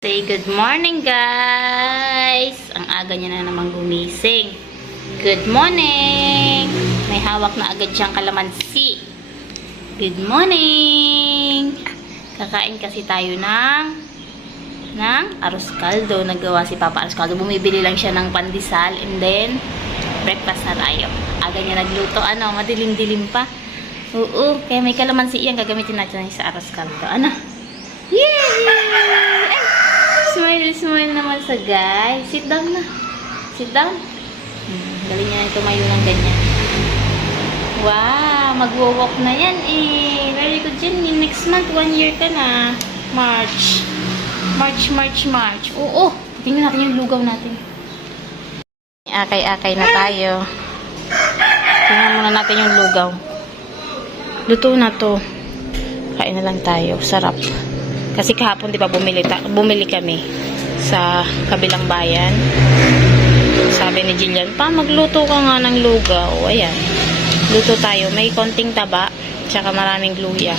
Say good morning guys! Ang aga niya na naman gumising. Good morning! May hawak na agad siyang kalamansi. Good morning! Kakain kasi tayo ng arroz caldo. Nagawa si Papa arroz caldo. Bumibili lang siya ng pandesal and then breakfast na tayo. Aga niya nagluto. Madilim-dilim pa. Oo, kaya may kalamansi yan. Gagamitin natin sa arroz caldo. Yay! Smile naman sa guys. Sit down na. Sit down. Galing niya tumayo ng ganyan. Wow, magwo-walk na yan eh. Very good yan. Next month, 1 year ka na. March. Oo. Tingnan natin yung lugaw natin. Akay-akay na tayo. Tingnan muna natin yung lugaw. Luto na to. Kain na lang tayo. Sarap. Kasi kahapon, di ba, bumili kami sa kabilang bayan. Sabi ni Jillian, pa, magluto ka nga ng lugaw. Ayan. Luto tayo. May konting taba, tsaka maraming luya.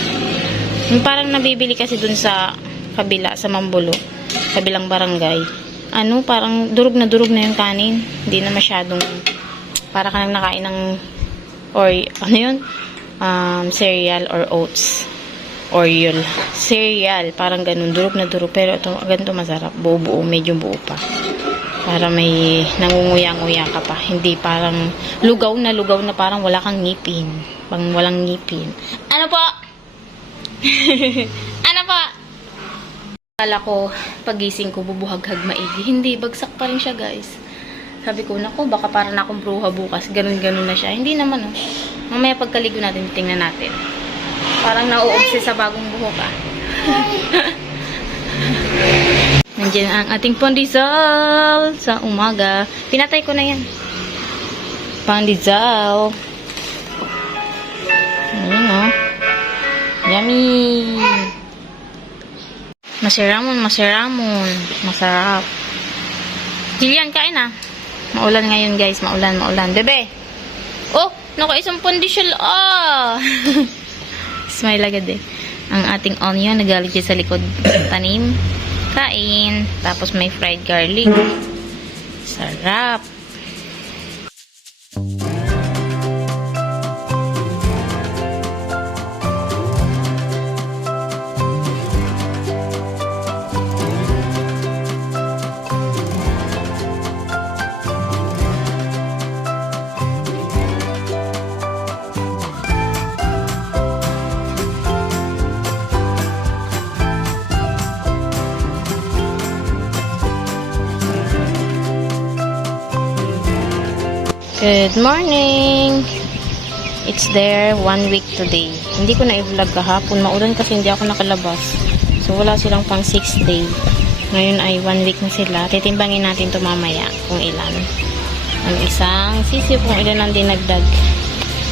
Yung parang nabibili kasi dun sa kabila, sa Mambulo, kabilang barangay. Parang durog na yung kanin. Hindi na masyadong, para ka nang nakain ng, or, cereal or oats. Oriol. Cereal. Parang ganun. Durog na durog. Pero ito, ganito masarap. Buo-buo. Medyo buo pa. Para may nangunguya-nguya ka pa. Hindi parang lugaw na parang wala kang ngipin. Pang walang ngipin. Ano po? Ano po? Kala ko, pagising ko, bubuhaghag maigi. Hindi. Bagsak pa rin siya, guys. Sabi ko, naku, baka para na akong bruha bukas. Ganun-ganun na siya. Hindi naman, oh. Mamaya pagkaligo natin, tingnan natin. Parang nauubse sa bagong buhok Nandiyan ang ating pandesal sa umaga. Pinatay ko na yan. Pandesal. Ayan o. Yummy. Masiramon. Masarap. Jillian, kain na. Maulan ngayon guys. Maulan. Bebe. Oh, naka-isang pandesal. Smile agad eh. Ang ating onion, nagalit siya sa likod tanim. Kain. Tapos may fried garlic. Sarap. Good morning! It's there 1 week today. Hindi ko na i-vlog kahapon. Maulan kasi hindi ako nakalabas. So, wala silang pang 6 day. Ngayon ay 1 week na sila. Titimbangin natin ito mamaya kung ilan. Ang isang sisiw kung ilan ang dinagdag.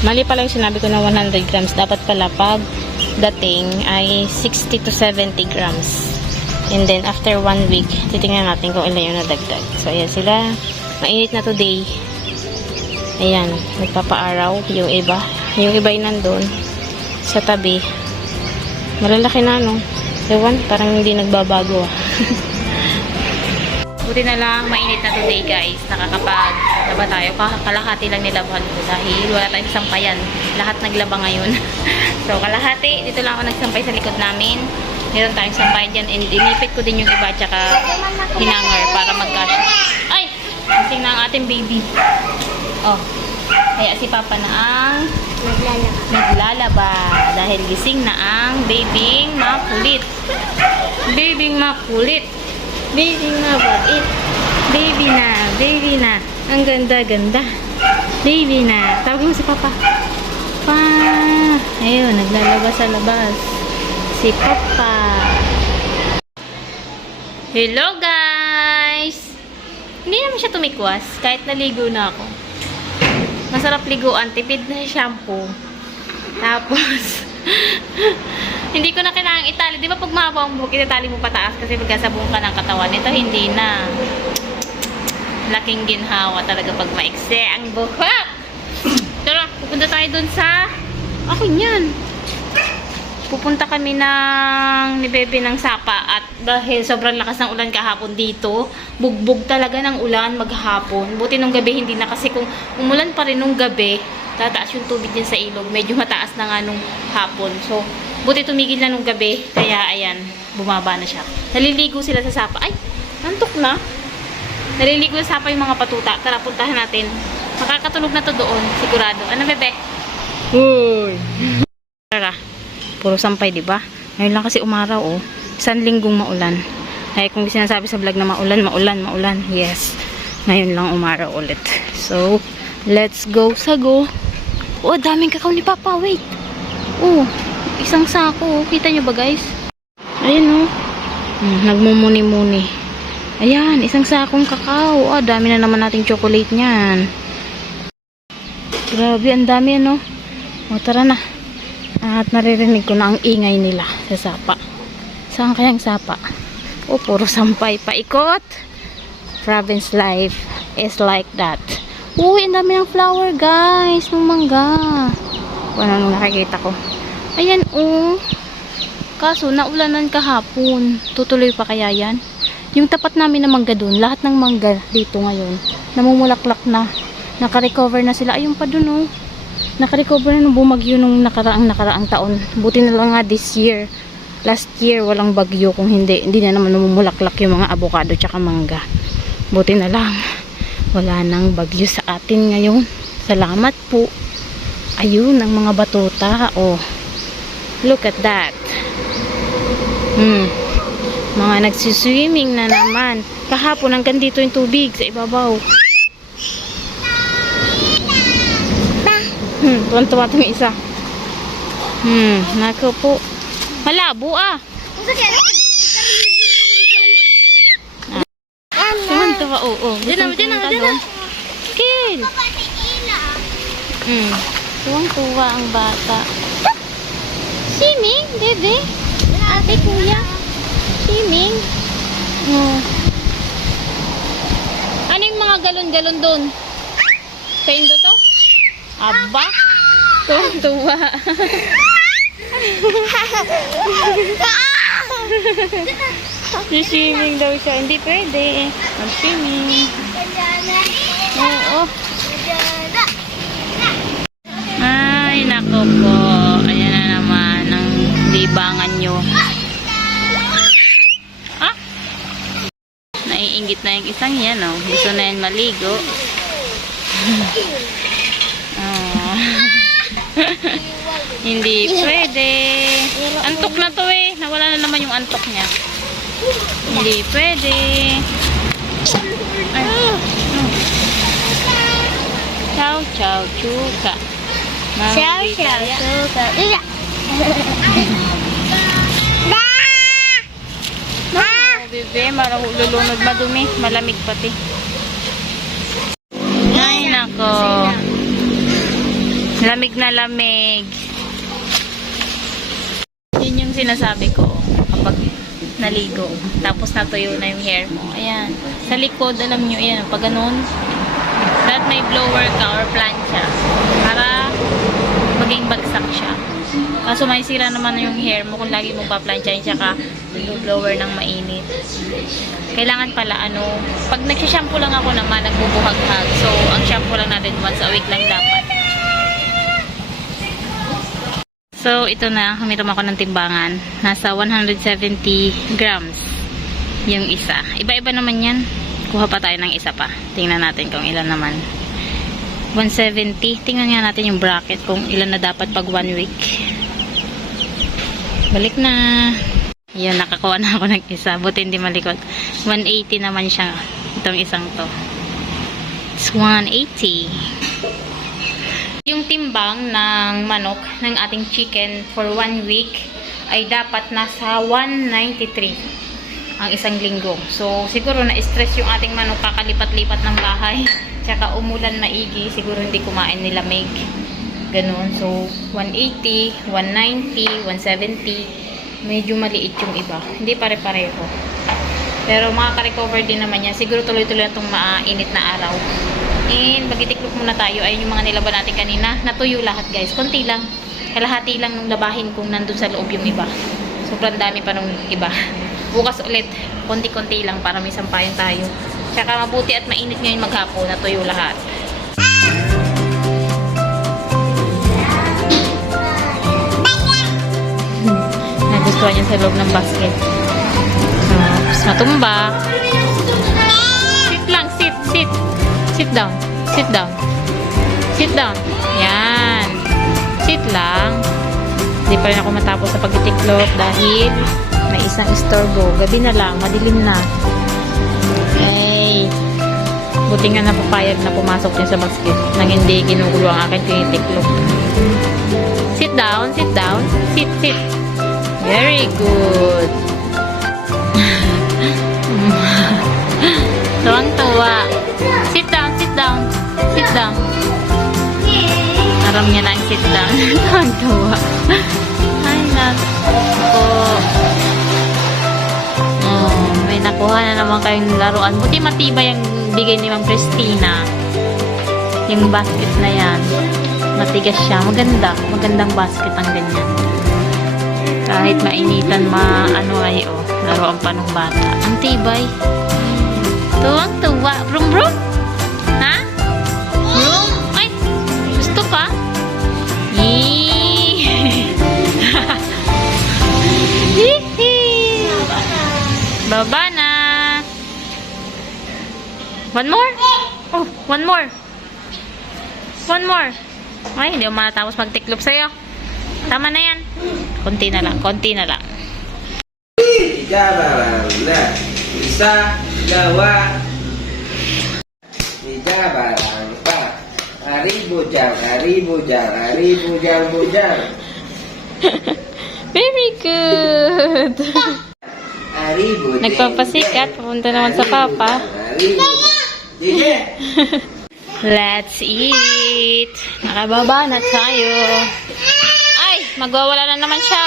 Mali pala yung sinabi ko na 100 grams. Dapat pala pag dating ay 60 to 70 grams. And then, after 1 week, titingnan natin kung ilan yung nadagdag. So, ayan sila. Mainit na today. Ayan, nagpapaaraw yung iba. Yung iba ay nandun sa tabi. Malalaki na, no? Ewan, parang hindi nagbabago, Buti na lang, mainit na today, guys. Nakakapag-laba tayo. Kalahati lang nilabahan ko dahil wala tayong sampayan. Lahat naglaba ngayon. So, kalahati. Dito lang ako nagsampay sa likod namin. Meron tayong sampayan dyan. And inipit ko din yung iba, tsaka hinangar para magkasya. Ay! Kasing na ang ating baby. Oh, kaya si Papa na ang naglalaba dahil gising na ang babing makulit. Babing mabait. Baby na. Ang ganda. Baby na. Tawag mo si Papa. Pa. Ayun, naglalaba sa labas. Si Papa. Hello guys! Hindi naman siya tumikwas kahit naligo na ako. Masarap liguan, tipid na shampoo. Tapos, hindi ko na kailangang itali. Di ba pag mahaba ang buhok, itatali mo pataas kasi pagkasabong ka ng katawan. Ito hindi na. Laking ginhawa talaga pag maikse ang buhok. Tara, pupunta tayo dun sa akin yan. pupunta kami ng ni Bebe ng Sapa at dahil sobrang lakas ng ulan kahapon dito, bugbog talaga ng ulan maghapon. Buti nung gabi hindi na kasi kung umulan pa rin nung gabi, tataas yung tubig din sa ilog. Medyo mataas na nga nung hapon. So, buti tumigil na nung gabi, kaya ayan, bumaba na siya. Naliligo sila sa Sapa. Ay, antok na. Naliligo sa Sapa yung mga patuta. Tara, puntahan natin. Makakatulog na to doon, sigurado. Ano, Bebe? Uy! Tara. Puro sampay, di ba? Ngayon lang kasi umaraw, oh. Isang linggong maulan. Ay, kung sinasabi sa vlog na maulan, maulan, maulan. Yes. Ngayon lang umaraw ulit. So, let's go sa go. Oh, daming kakao ni Papa. Wait. Oh, isang sako. Kita nyo ba, guys? Ayan, oh. Nagmumuni-muni. Ayan, isang sakong kakao. Oh, dami na naman nating chocolate niyan. Grabe, ang dami, ano? O, tara na. At naririnig ko na ang ingay nila sa Sapa. Saan kayang Sapa? O, puro sampay. Paikot. Province life is like that. Uy, ang dami ng flower, guys. Ng mangga. Ano nung nakikita ko. Ayan, oh. Kaso, naulanan kahapon. Tutuloy pa kaya yan? Yung tapat namin na mangga dun, lahat ng mangga dito ngayon, namumulaklak na. Naka-recover na sila. Ayun pa dun, oh. Naka-recover na nung bumagyo nung nakaraang taon. Buti na lang nga this year. Last year, walang bagyo. Kung hindi na naman namumulaklak yung mga avocado tsaka mangga. Buti na lang. Wala nang bagyo sa atin ngayon. Salamat po. Ayun, ang mga batuta. Oh. Look at that. Mga nagsiswimming na naman. Kahapon, hanggang dito yung tubig sa ibabaw. Tuwan-tuwa itong isa. Nako po. Malabo, ah. Tuwan-tuwa, oo. Diyan na. Kill. Tuwang-tuwa ang bata. Swimming, bebe. Ate, kuya. Swimming. Ano yung mga galon-galon doon? Sa Indo to? Aba. Tuwa. Swimming daw siya. Hindi pwede. Mag-swimming. Oo. Ay, nako po. Ayan na naman ang libangan nyo. Ah? Naiingit na yung isang yan, oh. Gusto na yan maligo. Hindi pwede. Antok na to, eh. Nawala na naman yung antok niya. Hindi pwede. Ay. Chow, chow, chuka. Chow, chow, chuka. Bebe, lulunod madumi. Malamig pati. Ay, nako. Lamig na lamig. Yun yung sinasabi ko kapag naligo. Tapos natuyo na yung hair mo. Ayan. Sa likod, alam nyo, ayan. Pag ganun, dapat may blower ka or plancha para maging bagsak siya. Kaso may sira naman yung hair mo kung lagi mo pa-planchain tsaka blower ng mainit. Kailangan pala, pag nagsishampoo lang ako naman, nagbubuhag-hag. So, ang shampoo lang natin once a week lang dapat. So, ito na. Humiram ako ng timbangan. Nasa 170 grams yung isa. Iba-iba naman yan. Kuha pa tayo ng isa pa. Tingnan natin kung ilan naman. 170. Tingnan nga natin yung bracket kung ilan na dapat pag 1 week. Balik na. Yan, nakakuha na ako ng isa. Buti hindi malikot. 180 naman siya. Itong isang to. It's 180. Yung timbang ng manok ng ating chicken for 1 week ay dapat nasa 193 ang isang linggo. So, siguro na-stress yung ating manok kakalipat-lipat ng bahay. Tsaka umulan maigi. Siguro hindi kumain nila meg. Ganun. So, 180, 190, 170. Medyo maliit yung iba. Hindi pare-pareho. Pero makaka-recover din naman yan. Siguro tuloy-tuloy na itong mainit na araw. And magitiklop muna tayo. Ayun yung mga nilaban natin kanina. Natuyo lahat, guys. Konti lang. Kalahati lang nung labahin kung nandun sa loob yung iba. Sobrang dami pa nung iba. Bukas ulit, konti-konti lang para may sampayan tayo. Tsaka mabuti at mainit ngayon maghapon, natuyo lahat. Nagustuhan niya sa loob ng basket. Tapos matumba. Sit lang, sit, sit. Sit down, sit down. Sit down. Yan. Sit lang. Hindi pa rin ako matapos sa pagtitiklop dahil may isang istorbo. Gabi na lang, madilim na. Hey. Buti nga napapayag na pumasok niya sa basket nang hindi ginugulo ang aking tinitiklop. Sit down, sit down. Sit, sit. Very good. Tuwang-tuwa. Sit down, sit down. Sit down. Aram niya na ang sit down. Tuwang-tuwa. Ay, nako. Oh, may nakuha na naman kayong laruan. Buti matibay ang bigay ni Ma'am Christina. Yung basket na yan. Matigas siya. Maganda. Magandang basket ang ganyan. Kahit mainitan, ano ay, laruan pa ng bata. Ang tibay. Tuwang-tuwa. Brum, brum? Ha? Brum? Ay, gusto pa? Baba na. One more? Oh, one more. One more. Ay, hindi ako matapos magtiklop sa'yo. Tama na yan. Konti na lang, konti na lang. Jabaran na. Isa, dalawa. Jabaran pa. Bujang, bujang, bujang. Very good. Bujang. Nagpapasikat. Pupunta naman sa papa. Let's eat. Nakababa na tayo. Ay, magwawala na naman siya.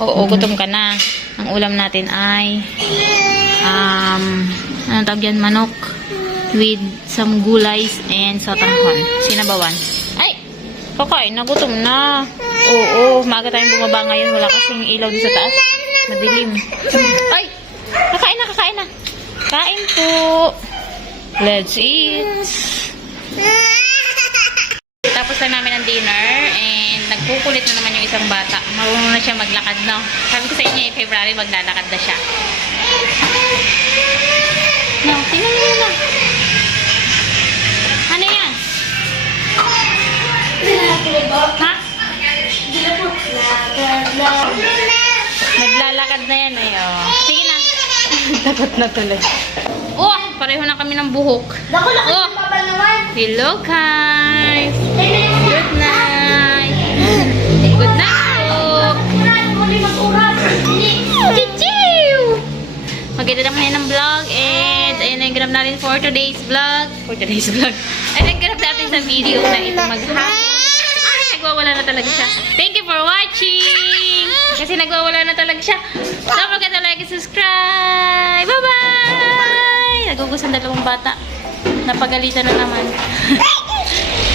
Oo, gutom ka na. Ang ulam natin ay ano tawag yan? Manok with some gulays and sotanghon. Sinabawan. Ay, kakain na, gutom na. Oo, maaga tayong bumaba ngayon. Wala kasing ilaw doon sa taas. Madilim. Ay, kakain na, kakain na. Kain po. Let's eat. Tapos na namin ang dinner and nagkukulit na naman yung isang bata. Marunong na siya maglakad, no? Sabi ko sa inyo, February maglalakad na siya. No, tingnan mo na. Ano yan? Ha? Naglalakad na yan, ay, oh. Sige na. Takot na tuloy. Oh, pareho na kami ng buhok. Oh. Hello, guys. Good night. Good night po. Chichiw! Maganda naman yan ng vlog and ayun na yung ganap natin for today's vlog. Ayun ang ganap natin sa video na ito maghapon. Ay, nagwawala na talaga siya. Thank you for watching! Kasi nagwawala na talaga siya. Don't forget to like and subscribe. Bye-bye! Nagugusan dalawang bata. Napagalitan na naman.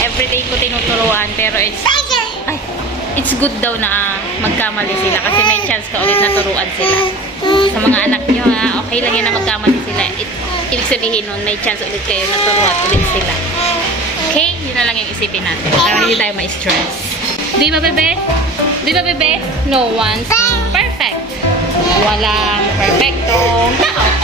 Everyday ko tinuturuan pero it's good daw na magkamali sila kasi may chance ka ulit na turuan sila. Sa mga anak nyo ha, okay lang yan na magkamali sila. Ibig sabihin nun, may chance ulit kayo na turuan ulit sila. Okay? Yun na lang yung isipin natin. Para hindi tayo ma-stress. Di ba, bebe? Di ba, bebe? No one's perfect. Walang perfectong tao.